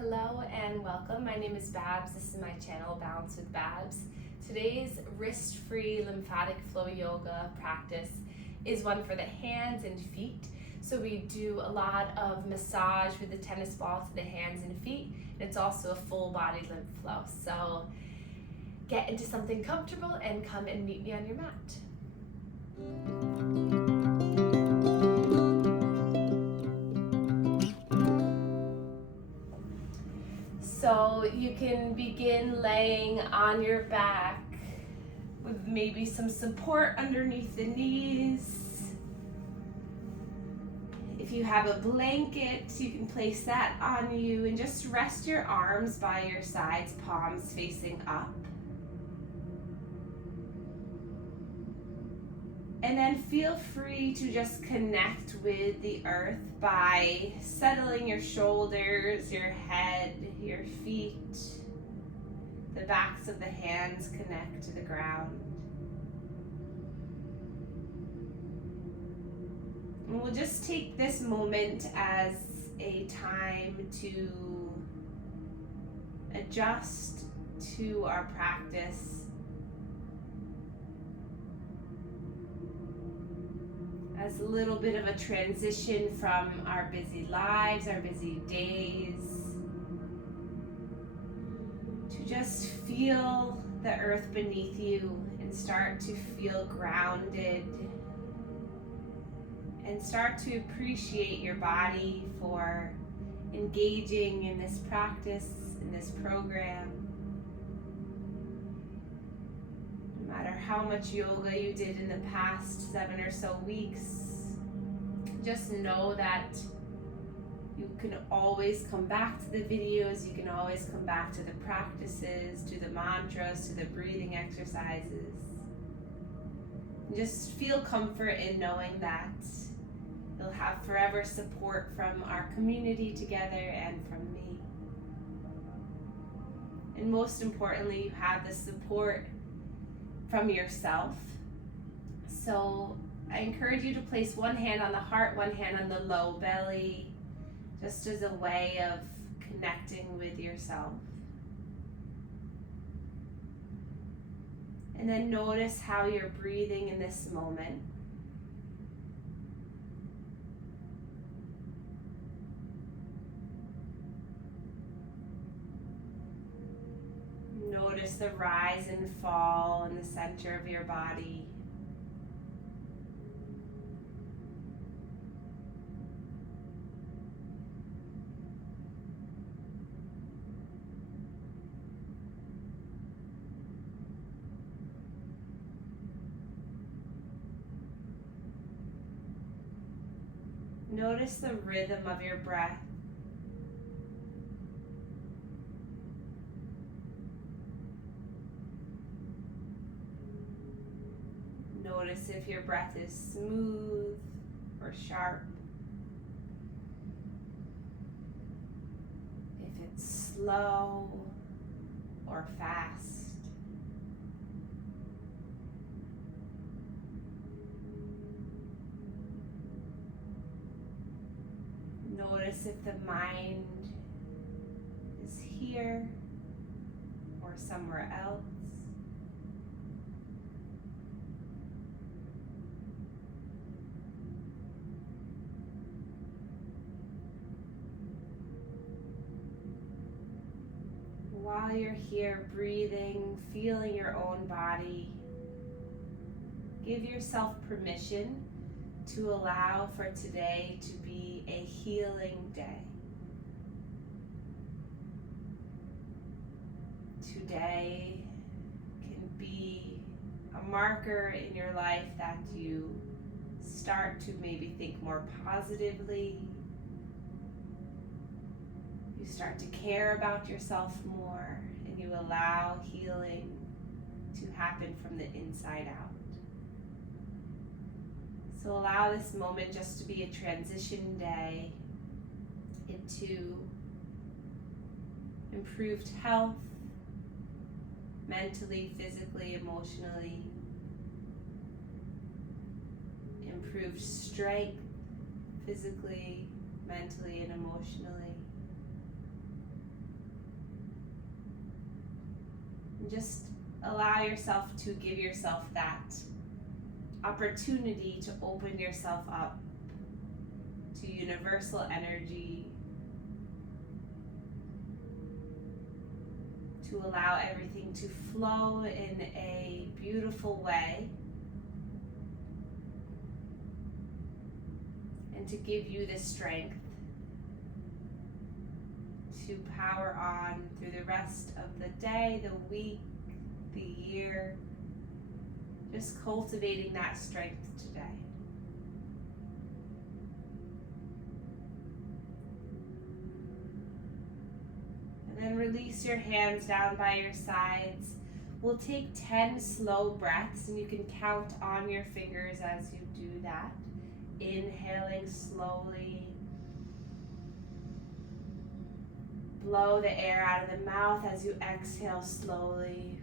Hello and welcome. My name is Babz. This is my channel, Balance with Babz. Today's wrist-free lymphatic flow yoga practice is one for the hands and feet. So we do a lot of massage with the tennis ball to the hands and feet. And it's also a full body lymph flow. So get into something comfortable and come and meet me on your mat. So you can begin laying on your back with maybe some support underneath the knees. If you have a blanket, you can place that on you and just rest your arms by your sides, palms facing up. And then feel free to just connect with the earth by settling your shoulders, your head, your feet. The backs of the hands connect to the ground. And we'll just take this moment as a time to adjust to our practice. As a little bit of a transition from our busy lives, our busy days, to just feel the earth beneath you and start to feel grounded and start to appreciate your body for engaging in this practice, in this program. No matter how much yoga you did in the past 7 or so weeks, just know that you can always come back to the videos, you can always come back to the practices, to the mantras, to the breathing exercises. And just feel comfort in knowing that you'll have forever support from our community together and from me. And most importantly, you have the support from yourself. So I encourage you to place one hand on the heart, one hand on the low belly, just as a way of connecting with yourself. And then notice how you're breathing in this moment. Notice the rise and fall in the center of your body. Notice the rhythm of your breath. Notice if your breath is smooth or sharp, if it's slow or fast. Notice if the mind is here or somewhere else. While you're here breathing, feeling your own body, give yourself permission to allow for today to be a healing day. Today can be a marker in your life that you start to maybe think more positively. You start to care about yourself more, and you allow healing to happen from the inside out. So allow this moment just to be a transition day into improved health, mentally, physically, emotionally, improved strength, physically, mentally, and emotionally. And just allow yourself to give yourself that opportunity to open yourself up to universal energy, to allow everything to flow in a beautiful way, and to give you the strength to power on through the rest of the day, the week, the year, just cultivating that strength today. And then release your hands down by your sides. We'll take 10 slow breaths, and you can count on your fingers as you do that. Inhaling slowly. Blow the air out of the mouth as you exhale slowly.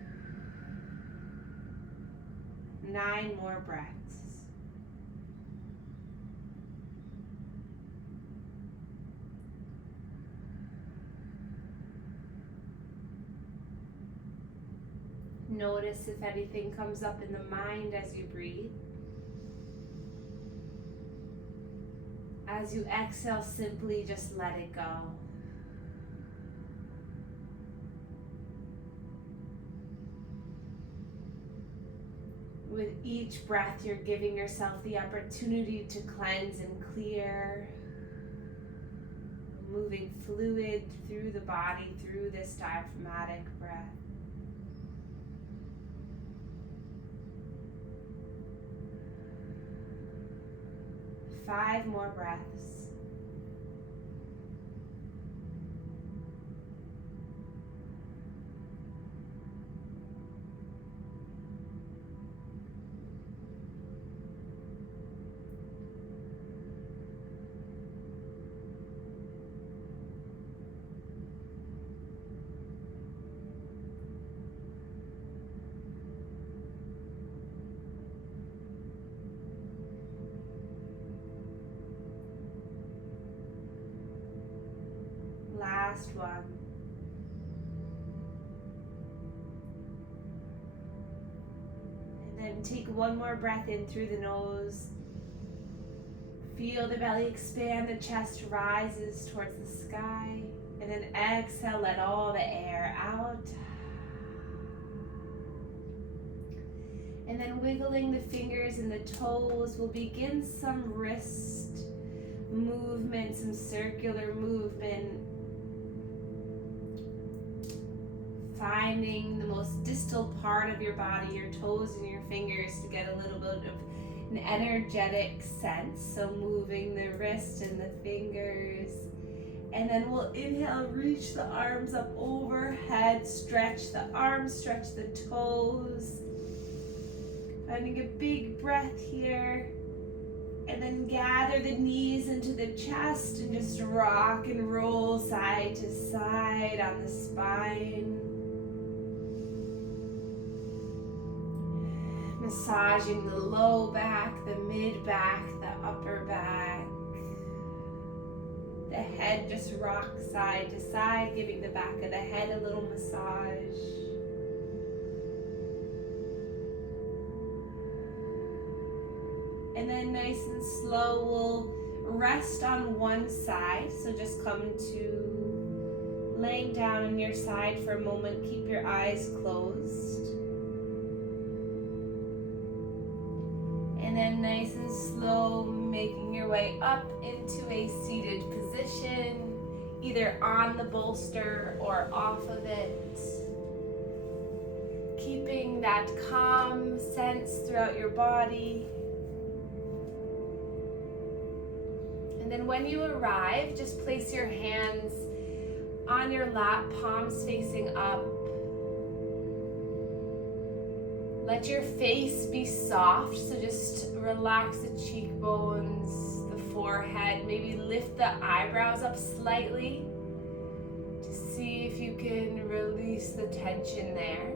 9 more breaths. Notice if anything comes up in the mind as you breathe. As you exhale, simply just let it go. With each breath, you're giving yourself the opportunity to cleanse and clear, moving fluid through the body, through this diaphragmatic breath. Five more breaths. Last one. And then take one more breath in through the nose. Feel the belly expand, the chest rises towards the sky. And then exhale, let all the air out. And then wiggling the fingers and the toes, we'll begin some wrist movement, some circular movement. Finding the most distal part of your body, your toes and your fingers, to get a little bit of an energetic sense. So moving the wrist and the fingers. And then we'll inhale, reach the arms up overhead, stretch the arms, stretch the toes. Finding a big breath here. And then gather the knees into the chest and just rock and roll side to side on the spine. Massaging the low back, the mid back, the upper back. The head just rocks side to side, giving the back of the head a little massage. And then nice and slow, we'll rest on one side. So just come to laying down on your side for a moment. Keep your eyes closed. And then nice and slow, making your way up into a seated position, either on the bolster or off of it. Keeping that calm sense throughout your body. And then when you arrive, just place your hands on your lap, palms facing up. Let your face be soft, so just relax the cheekbones, the forehead, maybe lift the eyebrows up slightly to see if you can release the tension there.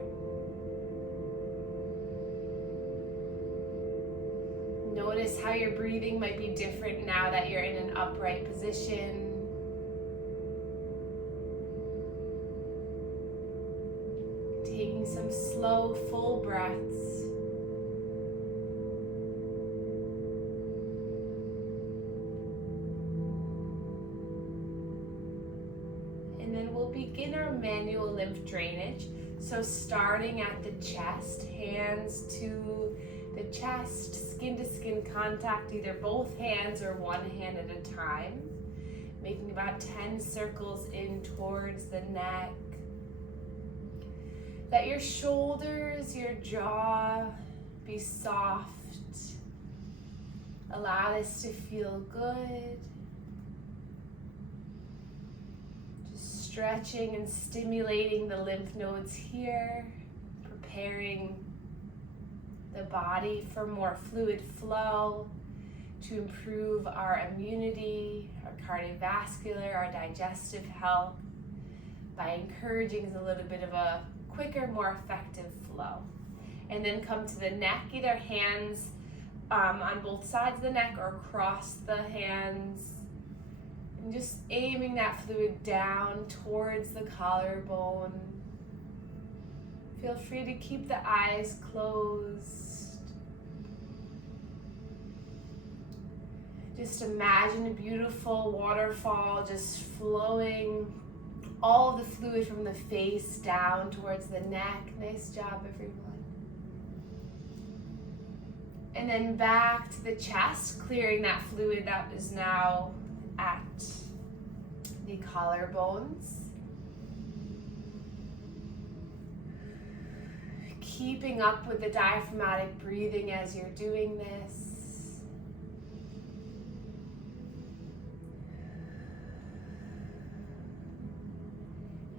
Notice how your breathing might be different now that you're in an upright position. Taking some slow, full breaths. And then we'll begin our manual lymph drainage. So starting at the chest, hands to the chest, skin to skin contact, either both hands or one hand at a time. Making about 10 circles in towards the neck. Let your shoulders, your jaw be soft. Allow this to feel good. Just stretching and stimulating the lymph nodes here, preparing the body for more fluid flow to improve our immunity, our cardiovascular, our digestive health by encouraging a little bit of a quicker, more effective flow. And then come to the neck, either hands on both sides of the neck or across the hands. And just aiming that fluid down towards the collarbone. Feel free to keep the eyes closed. Just imagine a beautiful waterfall just flowing all the fluid from the face down towards the neck. Nice job, everyone. And then back to the chest, clearing that fluid that is now at the collarbones. Keeping up with the diaphragmatic breathing as you're doing this.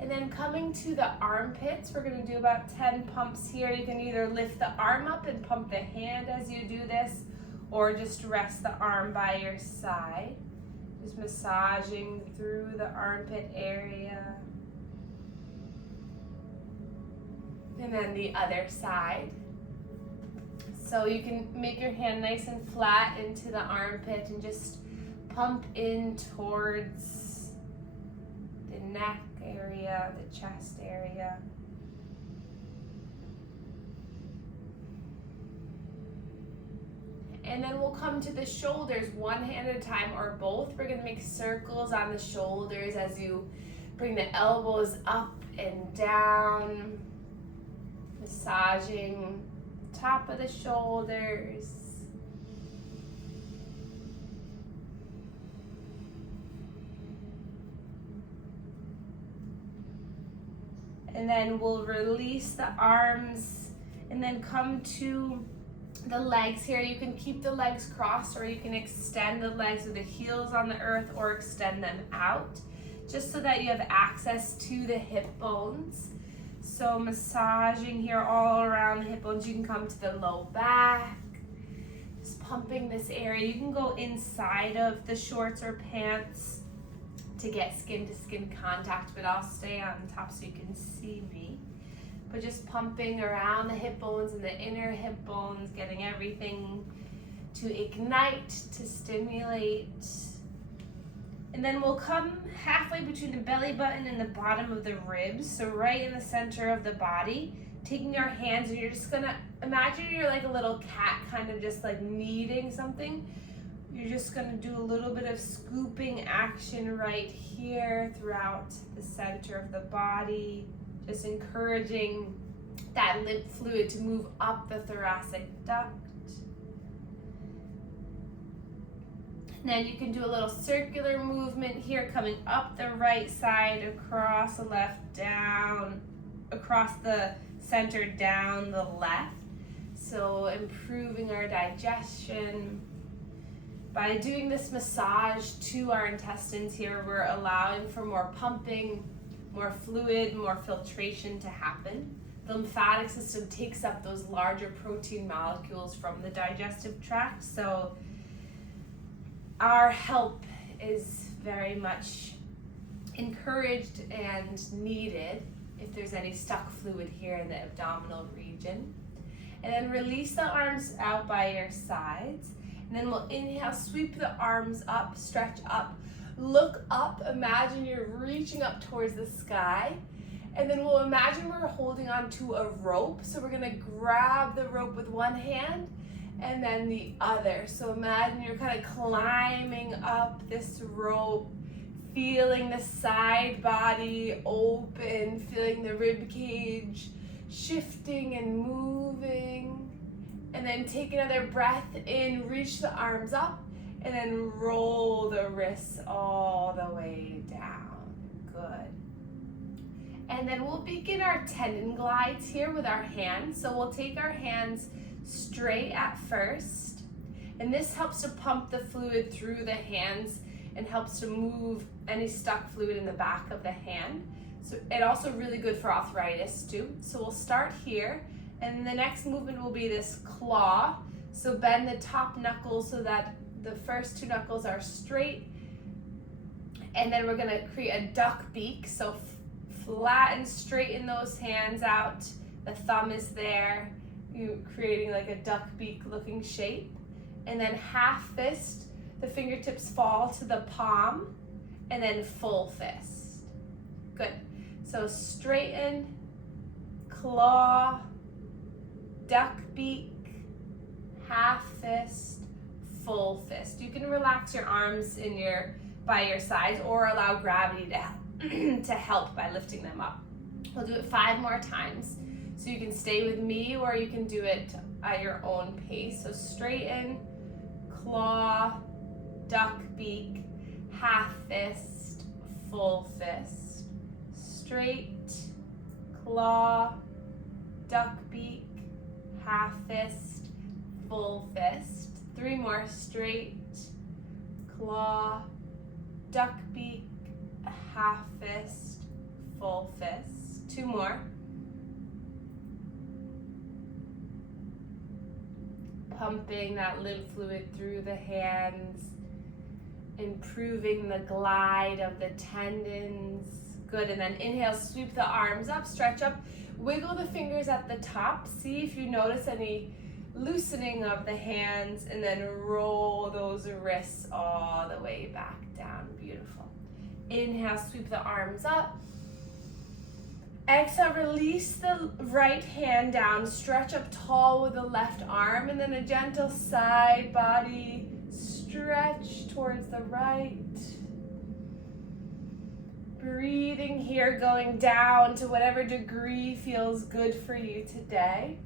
And then coming to the armpits, we're going to do about 10 pumps here. You can either lift the arm up and pump the hand as you do this, or just rest the arm by your side. Just massaging through the armpit area. And then the other side. So you can make your hand nice and flat into the armpit and just pump in towards the neck area, the chest area. And then we'll come to the shoulders, one hand at a time or both. We're gonna make circles on the shoulders as you bring the elbows up and down, massaging top of the shoulders. And then we'll release the arms and then come to the legs here. You can keep the legs crossed, or you can extend the legs with the heels on the earth or extend them out, just so that you have access to the hip bones. So massaging here all around the hip bones. You can come to the low back, just pumping this area. You can go inside of the shorts or pants to get skin to skin contact, but I'll stay on top so you can see me. But just pumping around the hip bones and the inner hip bones, getting everything to ignite, to stimulate. And then we'll come halfway between the belly button and the bottom of the ribs, so right in the center of the body, taking your hands, and you're just gonna imagine you're like a little cat, kind of just like kneading something. You're just gonna do a little bit of scooping action right here throughout the center of the body, just encouraging that lymph fluid to move up the thoracic duct. And then you can do a little circular movement here, coming up the right side, across the left, down, across the center, down the left. So improving our digestion. By doing this massage to our intestines here, we're allowing for more pumping, more fluid, more filtration to happen. The lymphatic system takes up those larger protein molecules from the digestive tract, so our help is very much encouraged and needed if there's any stuck fluid here in the abdominal region. And then release the arms out by your sides. And then we'll inhale, sweep the arms up, stretch up, look up, imagine you're reaching up towards the sky. And then we'll imagine we're holding on to a rope. So we're gonna grab the rope with one hand and then the other. So imagine you're kind of climbing up this rope, feeling the side body open, feeling the rib cage shifting and moving. And then take another breath in, reach the arms up, and then roll the wrists all the way down. Good. And then we'll begin our tendon glides here with our hands. So we'll take our hands straight at first. And this helps to pump the fluid through the hands and helps to move any stuck fluid in the back of the hand. So it also really good for arthritis too. So we'll start here. And the next movement will be this claw. So bend the top knuckles so that the first two knuckles are straight. And then we're gonna create a duck beak. So flatten, straighten those hands out. The thumb is there, you creating like a duck beak looking shape. And then half fist, the fingertips fall to the palm, and then full fist. Good. So straighten, claw, duck beak, half fist, full fist. You can relax your arms by your sides or allow gravity to help by lifting them up. We'll do it 5 more times. So you can stay with me or you can do it at your own pace. So straighten, claw, duck beak, half fist, full fist. Straight, claw, duck beak, half fist, full fist. 3 more, straight, claw, duck beak, half fist, full fist. 2 more. Pumping that lymph fluid through the hands, improving the glide of the tendons. Good, and then inhale, sweep the arms up, stretch up, wiggle the fingers at the top. See if you notice any loosening of the hands, and then roll those wrists all the way back down. Beautiful. Inhale, sweep the arms up. Exhale, release the right hand down, stretch up tall with the left arm, and then a gentle side body stretch towards the right. Breathing here, going down to whatever degree feels good for you today.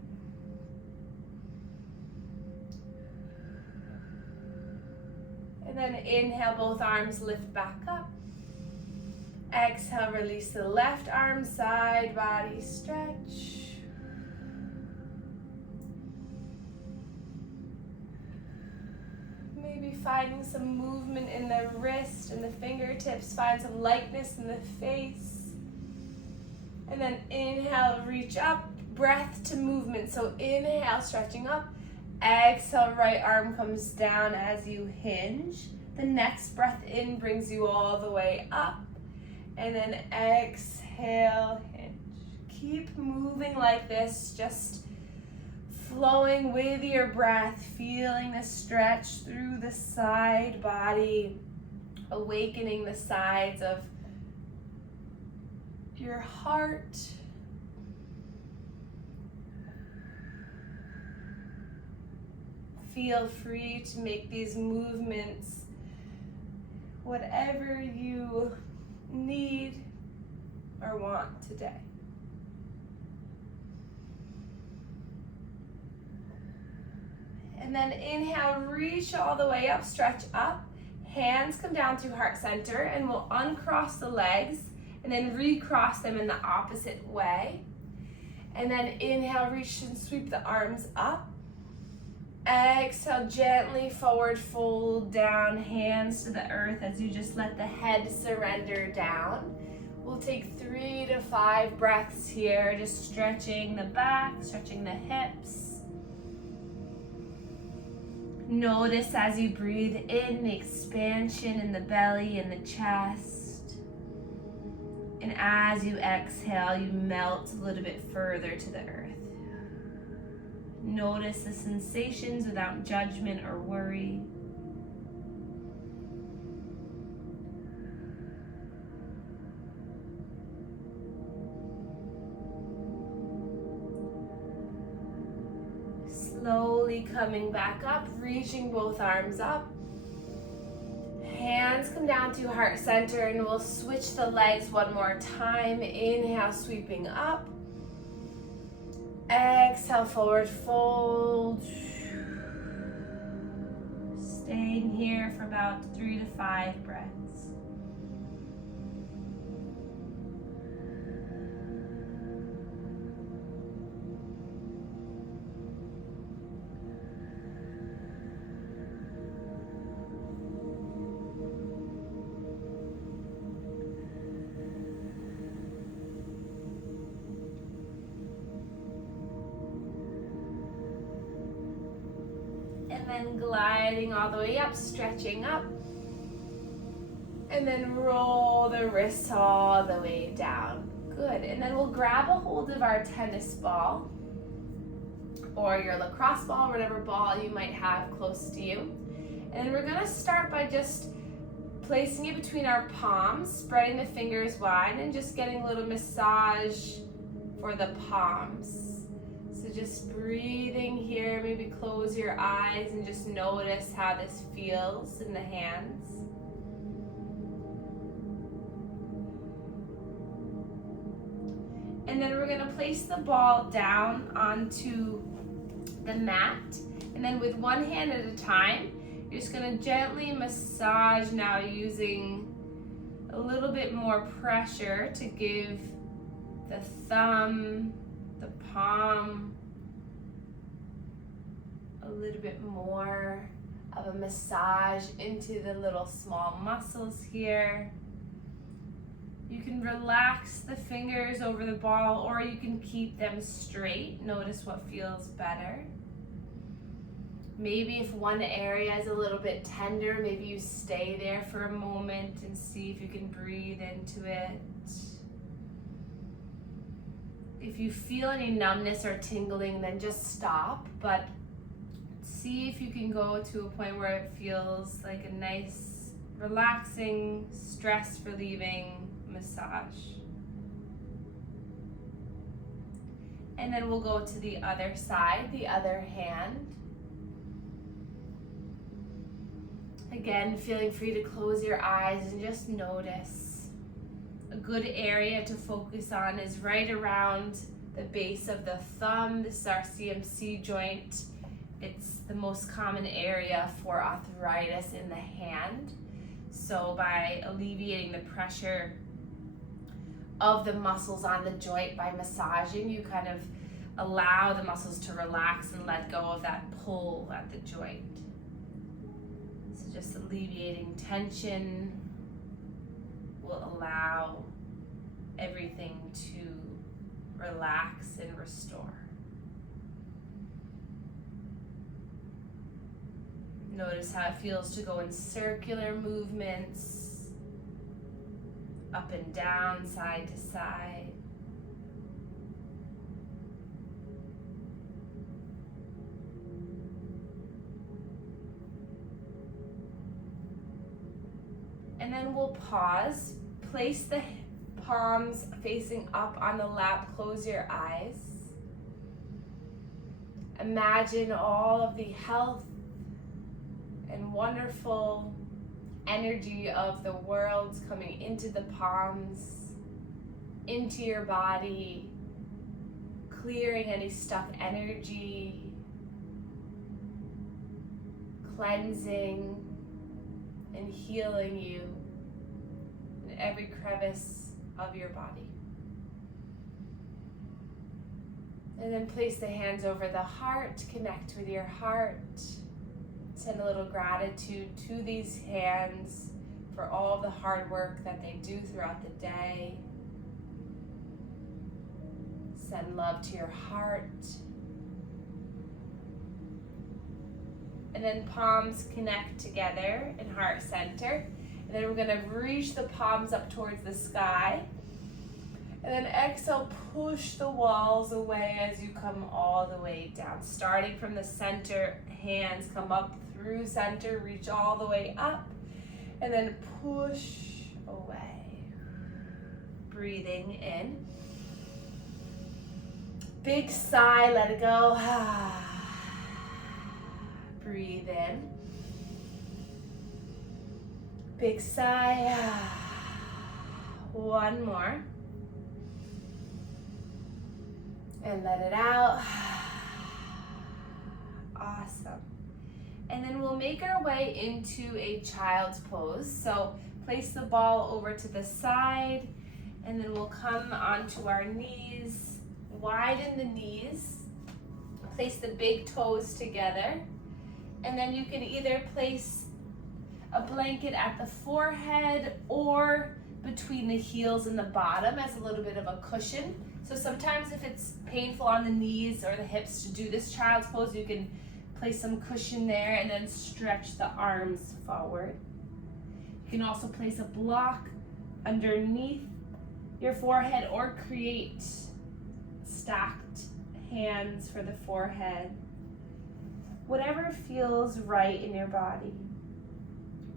And then inhale, both arms lift back up. Exhale, release the left arm, side body stretch. Maybe finding some movement in the wrist and the fingertips. Find some lightness in the face. And then inhale, reach up, breath to movement. So inhale, stretching up. Exhale, right arm comes down as you hinge. The next breath in brings you all the way up. And then exhale, hinge. Keep moving like this, just flowing with your breath, feeling the stretch through the side body, awakening the sides of your heart. Feel free to make these movements whatever you need or want today. And then inhale, reach all the way up, stretch up. Hands come down through heart center, and we'll uncross the legs and then recross them in the opposite way. And then inhale, reach and sweep the arms up. Exhale, gently forward fold down, hands to the earth as you just let the head surrender down. We'll take 3 to 5 breaths here, just stretching the back, stretching the hips. Notice as you breathe in the expansion in the belly and the chest. And as you exhale, you melt a little bit further to the earth. Notice the sensations without judgment or worry. Slowly coming back up, reaching both arms up. Hands come down to heart center, and we'll switch the legs one more time. Inhale, sweeping up. Exhale, forward fold. Staying here for about 3 to 5 breaths. And then gliding all the way up, stretching up. And then roll the wrists all the way down. Good. And then we'll grab a hold of our tennis ball or your lacrosse ball, whatever ball you might have close to you. And we're going to start by just placing it between our palms, spreading the fingers wide, and just getting a little massage for the palms. So just breathing here, maybe close your eyes and just notice how this feels in the hands. And then we're going to place the ball down onto the mat. And then with one hand at a time, you're just going to gently massage now, using a little bit more pressure to give the thumb, the palm, a little bit more of a massage into the little small muscles here. You can relax the fingers over the ball, or you can keep them straight. Notice what feels better. Maybe if one area is a little bit tender, maybe you stay there for a moment and see if you can breathe into it. If you feel any numbness or tingling, then just stop, but see if you can go to a point where it feels like a nice, relaxing, stress-relieving massage. And then we'll go to the other side, the other hand. Again, feeling free to close your eyes and just notice. A good area to focus on is right around the base of the thumb. This is our CMC joint. It's the most common area for arthritis in the hand. So by alleviating the pressure of the muscles on the joint by massaging, you kind of allow the muscles to relax and let go of that pull at the joint. So just alleviating tension will allow everything to relax and restore. Notice how it feels to go in circular movements, up and down, side to side. And then we'll pause, place the palms facing up on the lap, close your eyes. Imagine all of the health and wonderful energy of the world coming into the palms, into your body, clearing any stuck energy, cleansing and healing you in every crevice of your body. And then place the hands over the heart, connect with your heart. Send a little gratitude to these hands for all the hard work that they do throughout the day. Send love to your heart. And then palms connect together in heart center. And then we're going to reach the palms up towards the sky. And then exhale, push the walls away as you come all the way down. Starting from the center, hands come up through center, reach all the way up, and then push away. Breathing in. Big sigh, let it go. Breathe in. Big sigh. One more. And let it out. Awesome. And then we'll make our way into a child's pose. So place the ball over to the side, and then we'll come onto our knees. Widen the knees. Place the big toes together. And then you can either place a blanket at the forehead or between the heels and the bottom as a little bit of a cushion. So sometimes if it's painful on the knees or the hips to do this child's pose, you can place some cushion there and then stretch the arms forward. You can also place a block underneath your forehead or create stacked hands for the forehead. Whatever feels right in your body.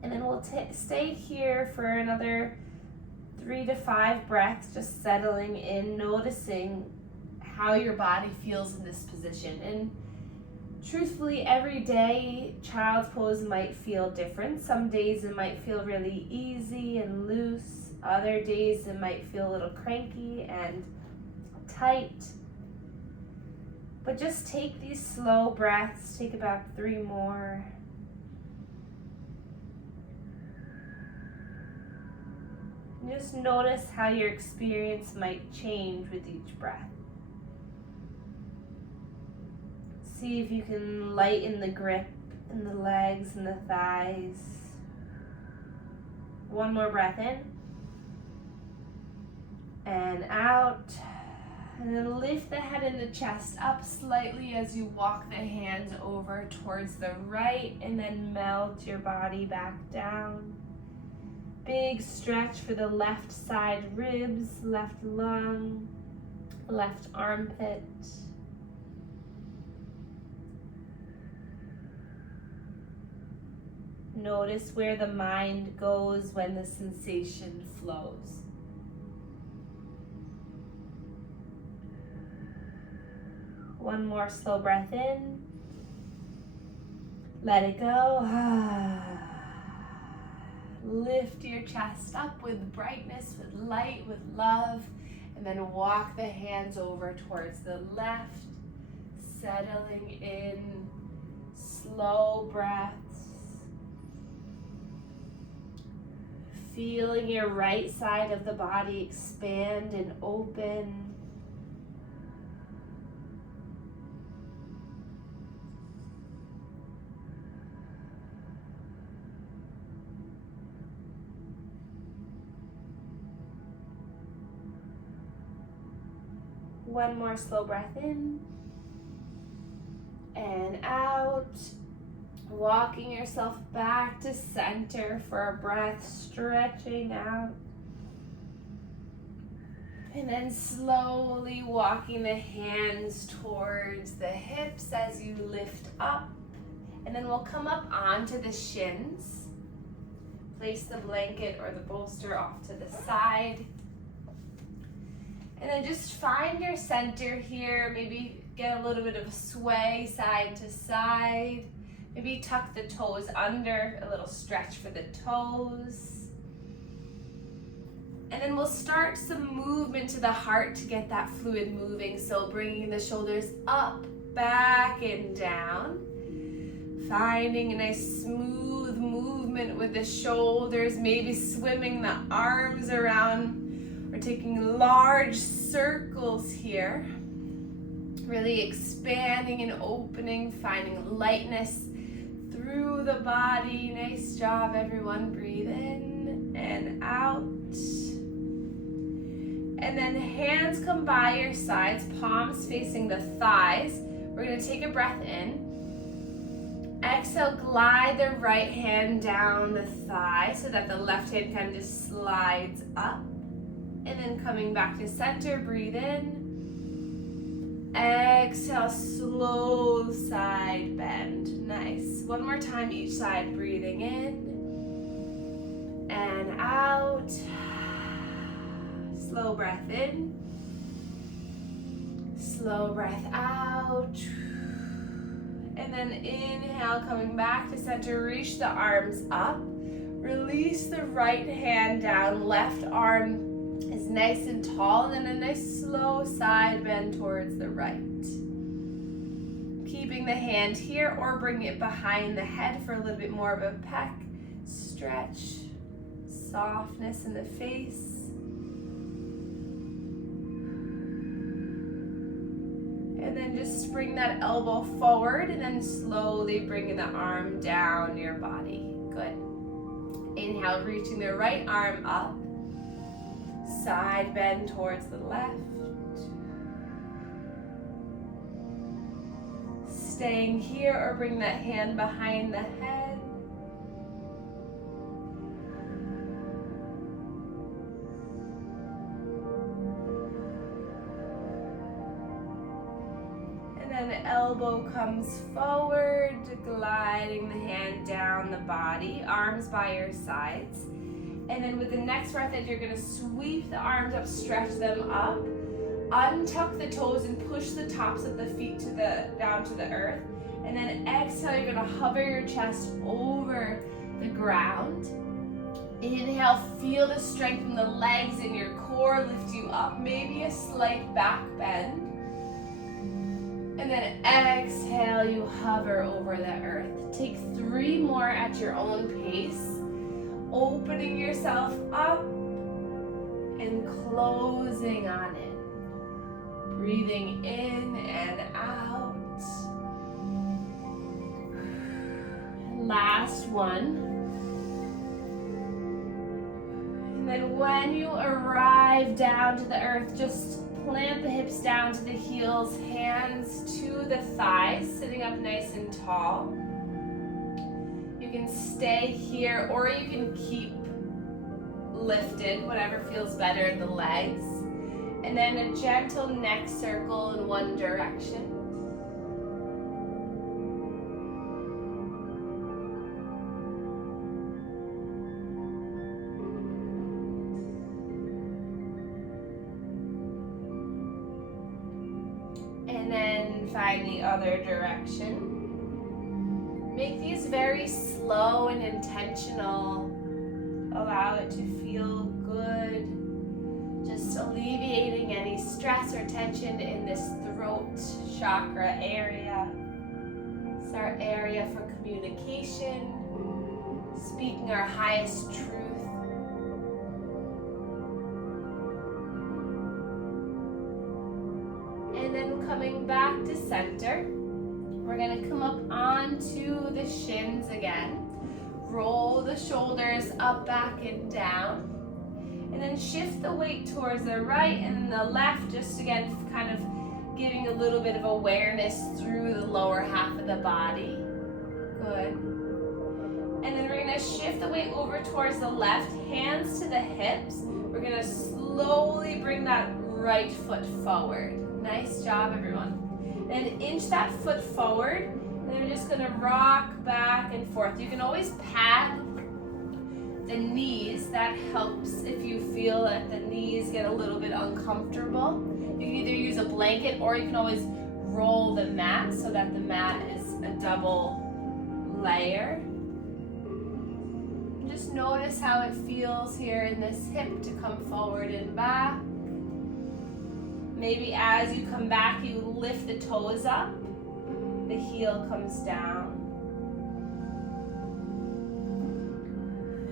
And then we'll stay here for another 3 to 5 breaths, just settling in, noticing how your body feels in this position. And truthfully, every day, child's pose might feel different. Some days it might feel really easy and loose. Other days it might feel a little cranky and tight. But just take these slow breaths. Take about 3 more. And just notice how your experience might change with each breath. See if you can lighten the grip in the legs and the thighs. One more breath in. And out. And then lift the head and the chest up slightly as you walk the hands over towards the right, and then melt your body back down. Big stretch for the left side ribs, left lung, left armpit. Notice where the mind goes when the sensation flows. One more slow breath in. Let it go. Lift your chest up with brightness, with light, with love, and then walk the hands over towards the left, settling in, slow breaths. Feeling your right side of the body expand and open. One more slow breath in and out. Walking yourself back to center for a breath, stretching out. And then slowly walking the hands towards the hips as you lift up. And then we'll come up onto the shins. Place the blanket or the bolster off to the side. And then just find your center here. Maybe get a little bit of a sway side to side. Maybe tuck the toes under, a little stretch for the toes. And then we'll start some movement to the heart to get that fluid moving. So bringing the shoulders up, back, and down. Finding a nice smooth movement with the shoulders, maybe swimming the arms around. We're taking large circles here. Really expanding and opening, finding lightness through the body. Nice job, everyone. Breathe in and out. And then hands come by your sides, palms facing the thighs. We're going to take a breath in. Exhale, glide the right hand down the thigh so that the left hand kind of just slides up. And then coming back to center, breathe in. Exhale, slow side bend. Nice. One more time each side, breathing in and out. Slow breath in. Slow breath out. And then inhale, coming back to center, reach the arms up. Release the right hand down, left arm is nice and tall, and then a nice slow side bend towards the right. Keeping the hand here or bring it behind the head for a little bit more of a peck. Stretch, softness in the face. And then just bring that elbow forward and then slowly bringing the arm down your body. Good. Inhale, reaching the right arm up. Side bend towards the left. Staying here or bring that hand behind the head. And then the elbow comes forward, gliding the hand down the body, arms by your sides. And then with the next breath in, you're gonna sweep the arms up, stretch them up. Untuck the toes and push the tops of the feet down to the earth. And then exhale, you're gonna hover your chest over the ground. Inhale, feel the strength in the legs and your core lift you up, maybe a slight back bend. And then exhale, you hover over the earth. Take 3 more at your own pace, opening yourself up and closing on it. Breathing in and out. Last one. And then when you arrive down to the earth, just plant the hips down to the heels, hands to the thighs, sitting up nice and tall. You can stay here or you can keep lifted, whatever feels better in the legs. And then a gentle neck circle in one direction. And then find the other direction. Make these very slow and intentional. Allow it to feel good. Just alleviating any stress or tension in this throat chakra area. It's our area for communication, speaking our highest truth. And then coming back to center, we're going to come up onto the shins again. Roll the shoulders up, back, and down. And then shift the weight towards the right and the left, just again kind of giving a little bit of awareness through the lower half of the body. Good. And then we're going to shift the weight over towards the left, hands to the hips. We're going to slowly bring that right foot forward. Nice job, everyone. Then inch that foot forward, and then we're just going to rock back and forth. You can always pad the knees. That helps if you feel that the knees get a little bit uncomfortable. You can either use a blanket or you can always roll the mat so that the mat is a double layer. And just notice how it feels here in this hip to come forward and back. Maybe as you come back, you lift the toes up, the heel comes down.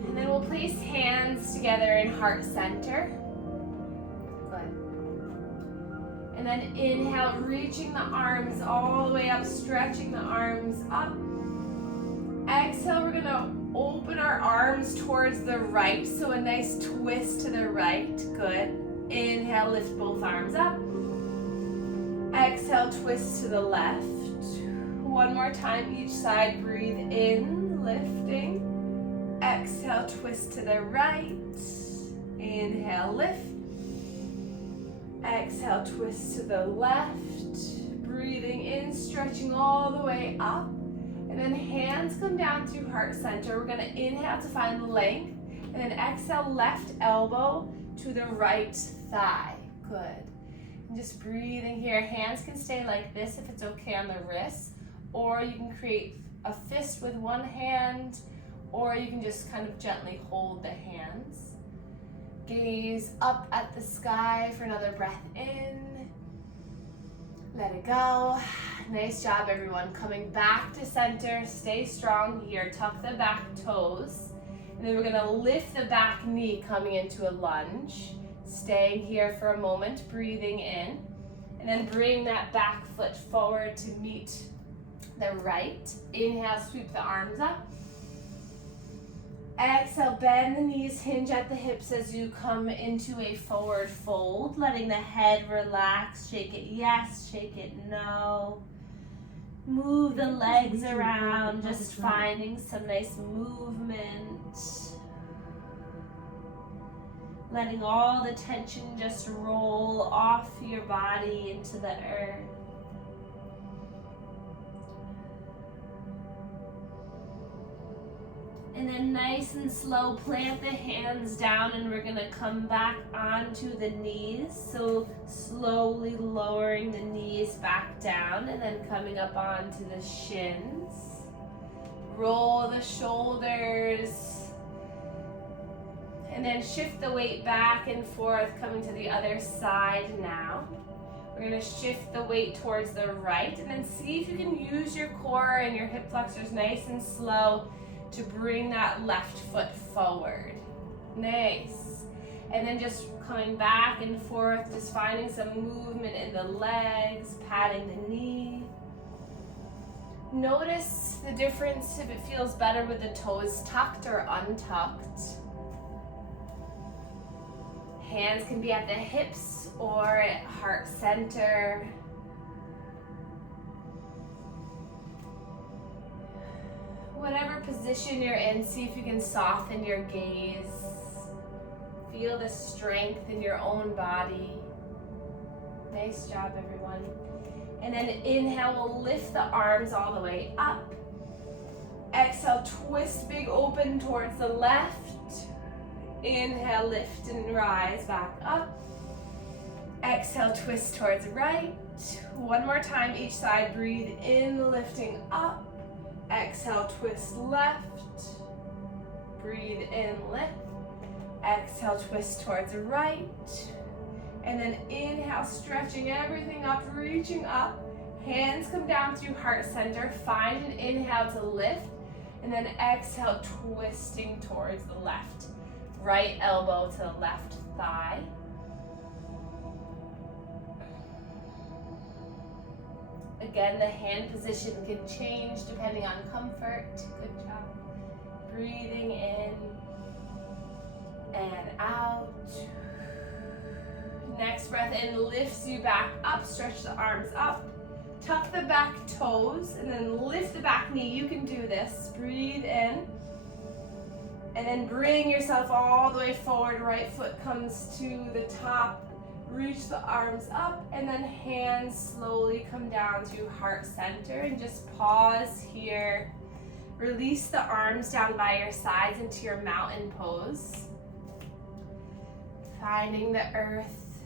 And then we'll place hands together in heart center. Good. And then inhale, reaching the arms all the way up, stretching the arms up. Exhale, we're gonna open our arms towards the right, so a nice twist to the right. Good. Inhale, lift both arms up. Exhale, twist to the left. One more time, each side, breathe in, lifting. Exhale, twist to the right. Inhale, lift. Exhale, twist to the left. Breathing in, stretching all the way up. And then hands come down through heart center. We're gonna inhale to find length. And then exhale, left elbow to the right thigh. Good. And just breathing here. Hands can stay like this if it's okay on the wrists, or you can create a fist with one hand, or you can just kind of gently hold the hands. Gaze up at the sky for another breath in. Let it go. Nice job, everyone. Coming back to center. Stay strong here. Tuck the back toes. And then we're going to lift the back knee coming into a lunge. Staying here for a moment, breathing in. And then bring that back foot forward to meet the right. Inhale, sweep the arms up. Exhale, bend the knees, hinge at the hips as you come into a forward fold, letting the head relax. Shake it yes, shake it no. Move the legs around, just finding some nice movement. Letting all the tension just roll off your body into the earth. And then nice and slow, plant the hands down, and we're gonna come back onto the knees. So slowly lowering the knees back down and then coming up onto the shins. Roll the shoulders. And then shift the weight back and forth, coming to the other side now. We're gonna shift the weight towards the right, and then see if you can use your core and your hip flexors nice and slow to bring that left foot forward. Nice. And then just coming back and forth, just finding some movement in the legs, patting the knee. Notice the difference if it feels better with the toes tucked or untucked. Hands can be at the hips or at heart center. Whatever position you're in, see if you can soften your gaze. Feel the strength in your own body. Nice job, everyone. And then inhale, we'll lift the arms all the way up. Exhale, twist big open towards the left. Inhale, lift and rise back up. Exhale, twist towards the right. One more time each side. Breathe in, lifting up. Exhale, twist left. Breathe in, lift. Exhale, twist towards the right. And then inhale, stretching everything up, reaching up. Hands come down through heart center. Find an inhale to lift. And then exhale, twisting towards the left. Right elbow to the left thigh. Again, the hand position can change depending on comfort. Good job. Breathing in and out. Next breath in lifts you back up. Stretch the arms up. Tuck the back toes and then lift the back knee. You can do this. Breathe in. And then bring yourself all the way forward. Right foot comes to the top. Reach the arms up, and then hands slowly come down to heart center, and just pause here. Release the arms down by your sides into your mountain pose. Finding the earth.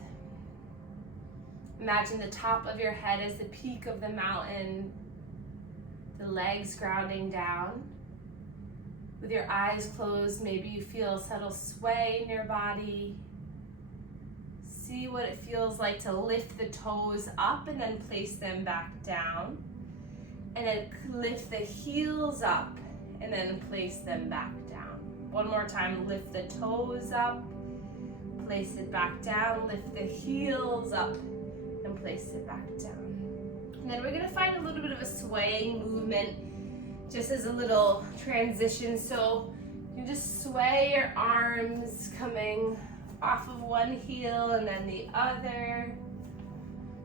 Imagine the top of your head as the peak of the mountain, the legs grounding down. With your eyes closed, maybe you feel a subtle sway in your body. See what it feels like to lift the toes up and then place them back down. And then lift the heels up and then place them back down. One more time, lift the toes up, place it back down, lift the heels up and place it back down. And then we're gonna find a little bit of a swaying movement just as a little transition. So you just sway your arms coming off of one heel and then the other.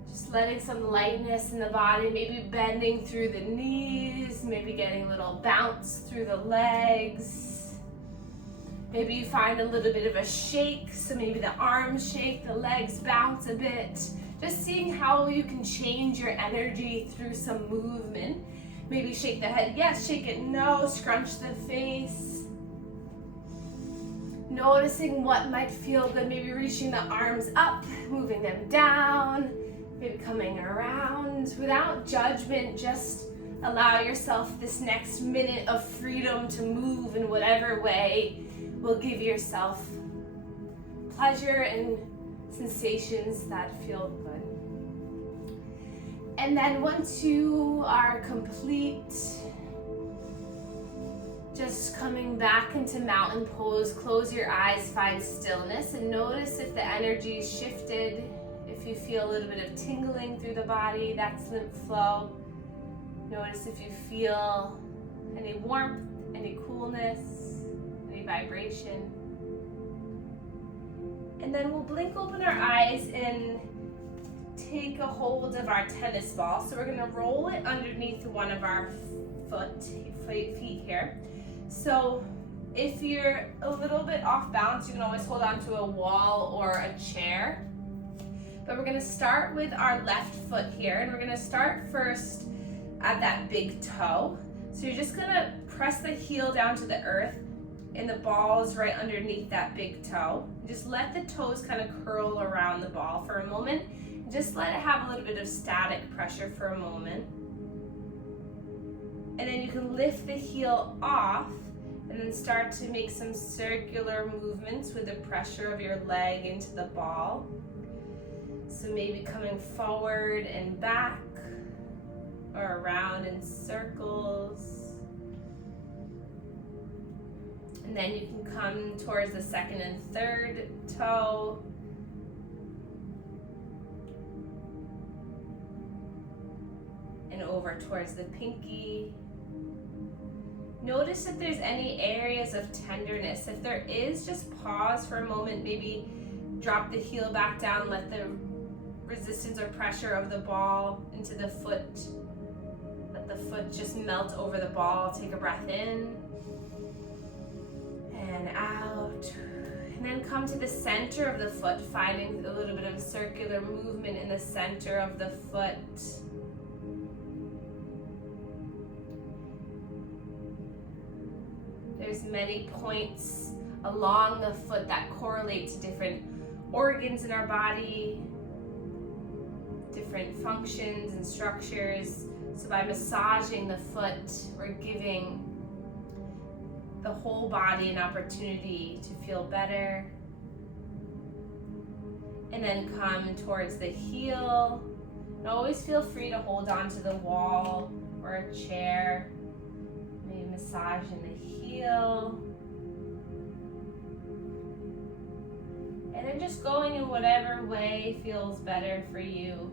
Just letting some lightness in the body, maybe bending through the knees, maybe getting a little bounce through the legs. Maybe you find a little bit of a shake, so maybe the arms shake, the legs bounce a bit. Just seeing how you can change your energy through some movement. Maybe shake the head, yes, shake it, no, scrunch the face. Noticing what might feel good, maybe reaching the arms up, moving them down, maybe coming around. Without judgment, just Allow yourself this next minute of freedom to move in whatever way will give yourself pleasure and sensations that feel good. And then once you are complete, just coming back into mountain pose, close your eyes, find stillness, and notice if the energy shifted. If you feel a little bit of tingling through the body, that's lymph flow. Notice if you feel any warmth, any coolness, any vibration. And then we'll blink open our eyes and take a hold of our tennis ball. So we're gonna roll it underneath one of our feet here. So if you're a little bit off balance, you can always hold on to a wall or a chair. But we're gonna start with our left foot here, and we're gonna start first at that big toe. So you're just gonna press the heel down to the earth, and the ball is right underneath that big toe. Just let the toes kind of curl around the ball for a moment. Just let it have a little bit of static pressure for a moment. And then you can lift the heel off and then start to make some circular movements with the pressure of your leg into the ball. So maybe coming forward and back or around in circles. And then you can come towards the second and third toe. And over towards the pinky. Notice if there's any areas of tenderness. If there is, just pause for a moment, maybe drop the heel back down, let the resistance or pressure of the ball into the foot. Let the foot just melt over the ball. Take a breath in and out. And then come to the center of the foot, finding a little bit of circular movement in the center of the foot. There's many points along the foot that correlate to different organs in our body, different functions and structures. So by massaging the foot, we're giving the whole body an opportunity to feel better. And then come towards the heel. And always feel free to hold on to the wall or a chair. Maybe massaging the heel. And then just going in whatever way feels better for you.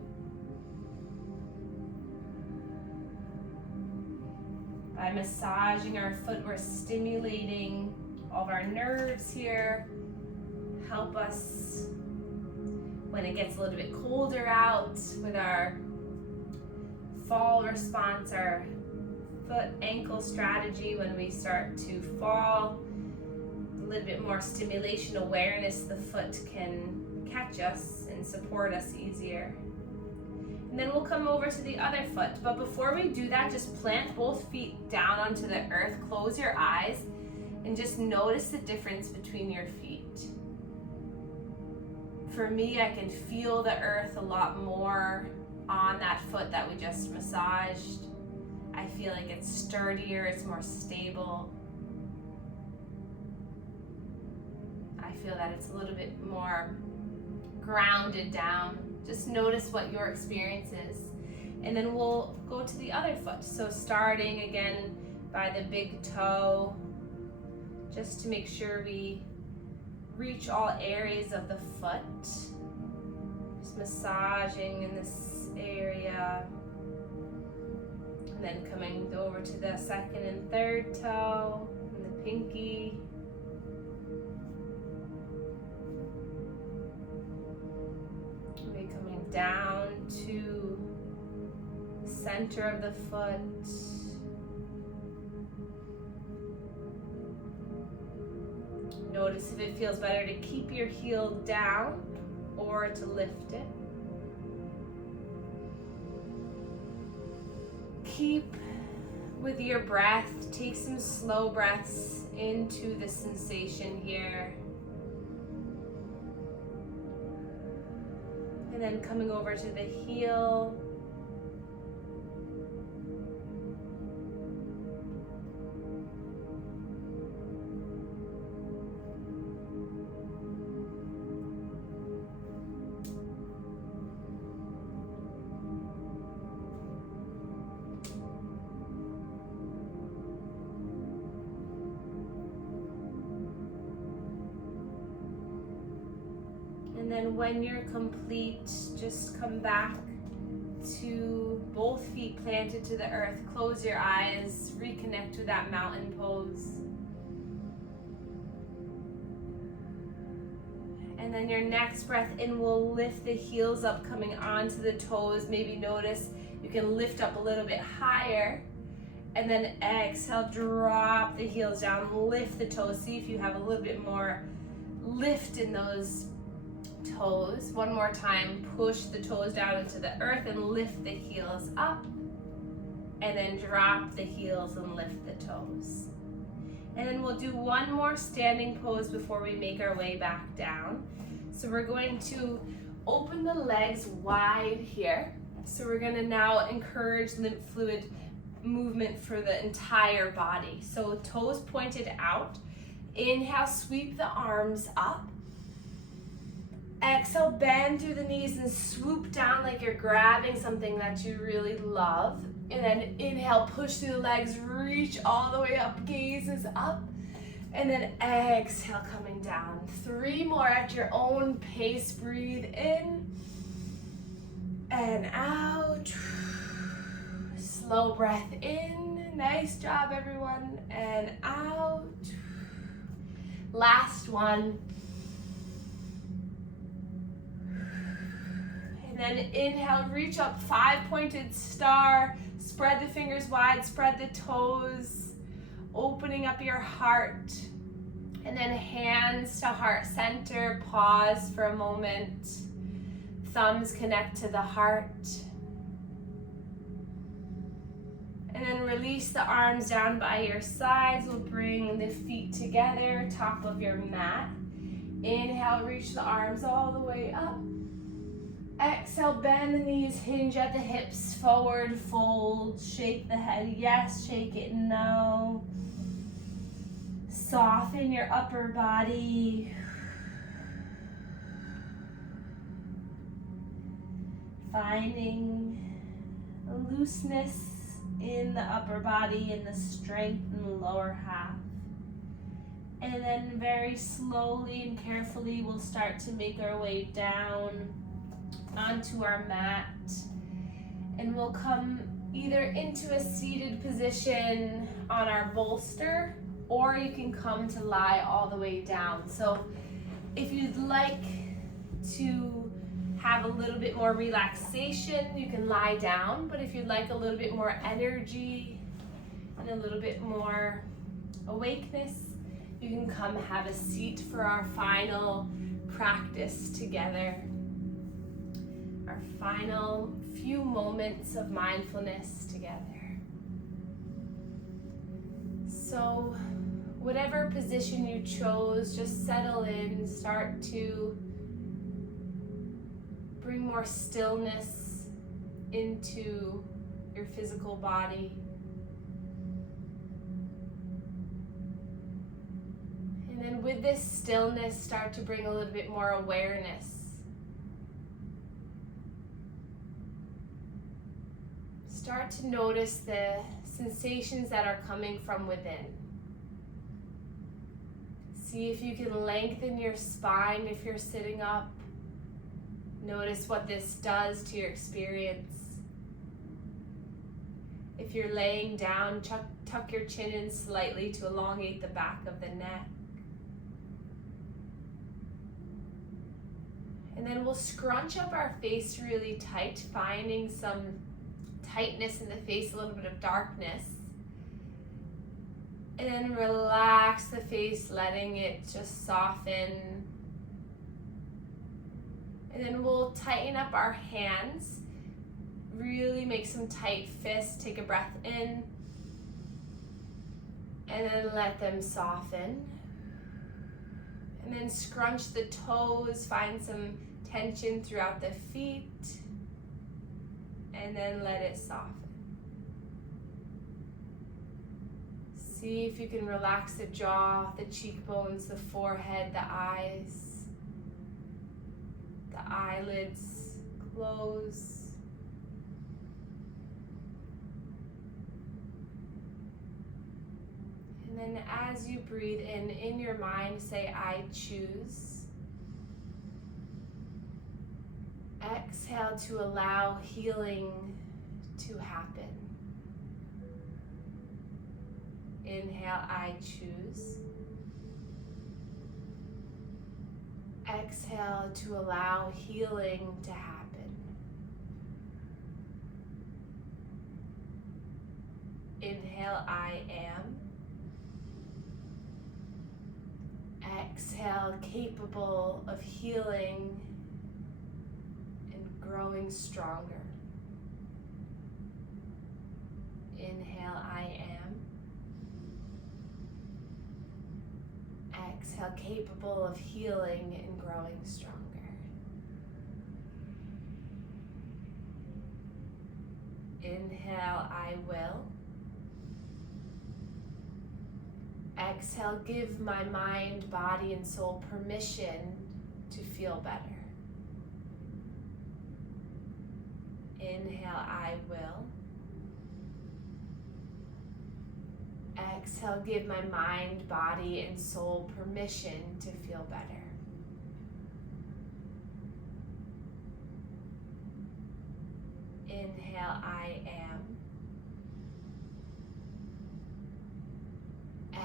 By massaging our foot, we're stimulating all of our nerves here. Help us when it gets a little bit colder out with our fall response, our foot ankle strategy when we start to fall. A little bit more stimulation awareness, the foot can catch us and support us easier. And then we'll come over to the other foot. But before we do that, just plant both feet down onto the earth, close your eyes, and just notice the difference between your feet. For me, I can feel the earth a lot more on that foot that we just massaged. I feel like it's sturdier, it's more stable. I feel that it's a little bit more grounded down. Just notice what your experience is. And then we'll go to the other foot. So starting again by the big toe, just to make sure we reach all areas of the foot. Just massaging in this area. And then coming over to the second and third toe, and the pinky. We're coming down to the center of the foot. Notice if it feels better to keep your heel down or to lift it. Keep with your breath. Take some slow breaths into the sensation here. And then coming over to the heel. then when you're complete, just come back to both feet planted to the earth. Close your eyes, reconnect with that mountain pose. And then your next breath in will lift the heels up, coming onto the toes. Maybe notice you can lift up a little bit higher. And then exhale, drop the heels down, lift the toes. See if you have a little bit more lift in those toes. One more time, push the toes down into the earth and lift the heels up. And then drop the heels and lift the toes. And then we'll do one more standing pose before we make our way back down. So we're going to open the legs wide here. So we're going to now encourage lymph fluid movement for the entire body. So toes pointed out. Inhale, sweep the arms up. Exhale, bend through the knees and swoop down like you're grabbing something that you really love. And then inhale, push through the legs, reach all the way up, gaze is up. And then exhale, coming down. 3 more at your own pace. Breathe in and out. Slow breath in. Nice job, everyone. And out. Last one. And then inhale, reach up, 5-pointed star. Spread the fingers wide, spread the toes, opening up your heart. And then hands to heart center, pause for a moment. Thumbs connect to the heart. And then release the arms down by your sides. We'll bring the feet together, top of your mat. Inhale, reach the arms all the way up. Exhale, bend the knees, hinge at the hips, forward fold, shake the head, yes, shake it, no. Soften your upper body. Finding a looseness in the upper body and the strength in the lower half. And then very slowly and carefully we'll start to make our way down onto our mat, and we'll come either into a seated position on our bolster, or you can come to lie all the way down. So if you'd like to have a little bit more relaxation, you can lie down, but if you'd like a little bit more energy and a little bit more awakeness, you can come have a seat for our final practice together. Our final few moments of mindfulness together. So whatever position you chose, just settle in, start to bring more stillness into your physical body. And then with this stillness, start to bring a little bit more awareness. Start to notice the sensations that are coming from within. See if you can lengthen your spine if you're sitting up. Notice what this does to your experience. If you're laying down, tuck your chin in slightly to elongate the back of the neck. And then we'll scrunch up our face really tight, finding some tightness in the face, a little bit of darkness. And then relax the face, letting it just soften. And then we'll tighten up our hands. Really make some tight fists. Take a breath in. And then let them soften. And then scrunch the toes. Find some tension throughout the feet. And then let it soften. See if you can relax the jaw, the cheekbones, the forehead, the eyes. The eyelids close. And then as you breathe in your mind, say, I choose. Exhale to allow healing to happen. Inhale, I choose. Exhale to allow healing to happen. Inhale, I am. Exhale, capable of healing and growing stronger. Inhale, I am. Exhale, capable of healing and growing stronger. Inhale, I will. Exhale, give my mind, body, and soul permission to feel better. Inhale, I will. Exhale, give my mind, body, and soul permission to feel better. Inhale, I am.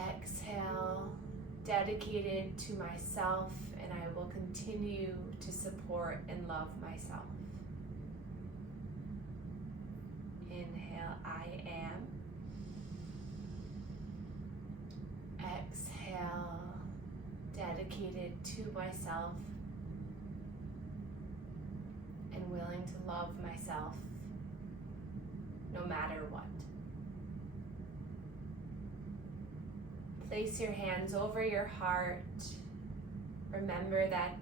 Exhale, dedicated to myself, and I will continue to support and love myself. Inhale, I am. Exhale, dedicated to myself and willing to love myself no matter what. Place your hands over your heart. Remember that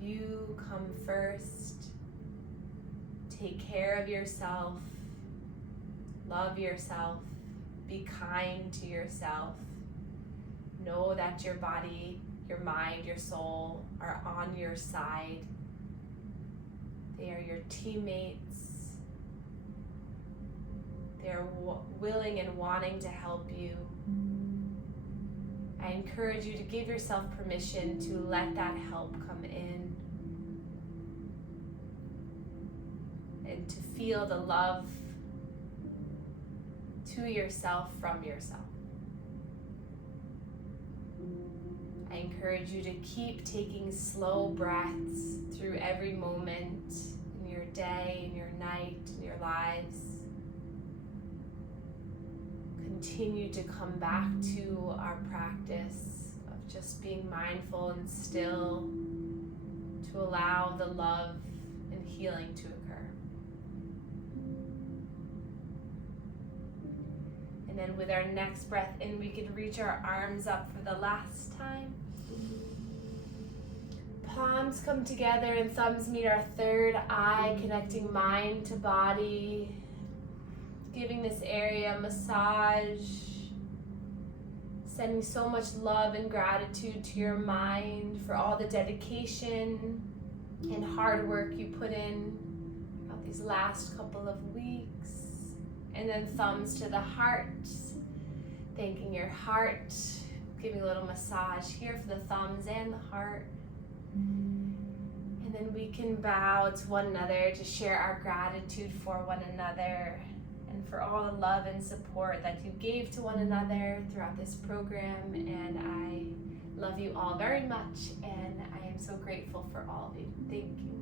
you come first. Take care of yourself. Love yourself. Be kind to yourself. Know that your body, your mind, your soul are on your side. They are your teammates. They are willing and wanting to help you. I encourage you to give yourself permission to let that help come in and to feel the love to yourself from yourself. I encourage you to keep taking slow breaths through every moment in your day, in your night, in your lives. Continue to come back to our practice of just being mindful and still to allow the love and healing to occur. And then with our next breath in, we can reach our arms up for the last time. Palms come together and thumbs meet our third eye, connecting mind to body. Giving this area a massage, sending so much love and gratitude to your mind for all the dedication and hard work you put in throughout these last couple of weeks. And then thumbs to the heart, thanking your heart, giving a little massage here for the thumbs and the heart. And then we can bow to one another to share our gratitude for one another and for all the love and support that you gave to one another throughout this program. And I love you all very much, and I am so grateful for all of you. Thank you.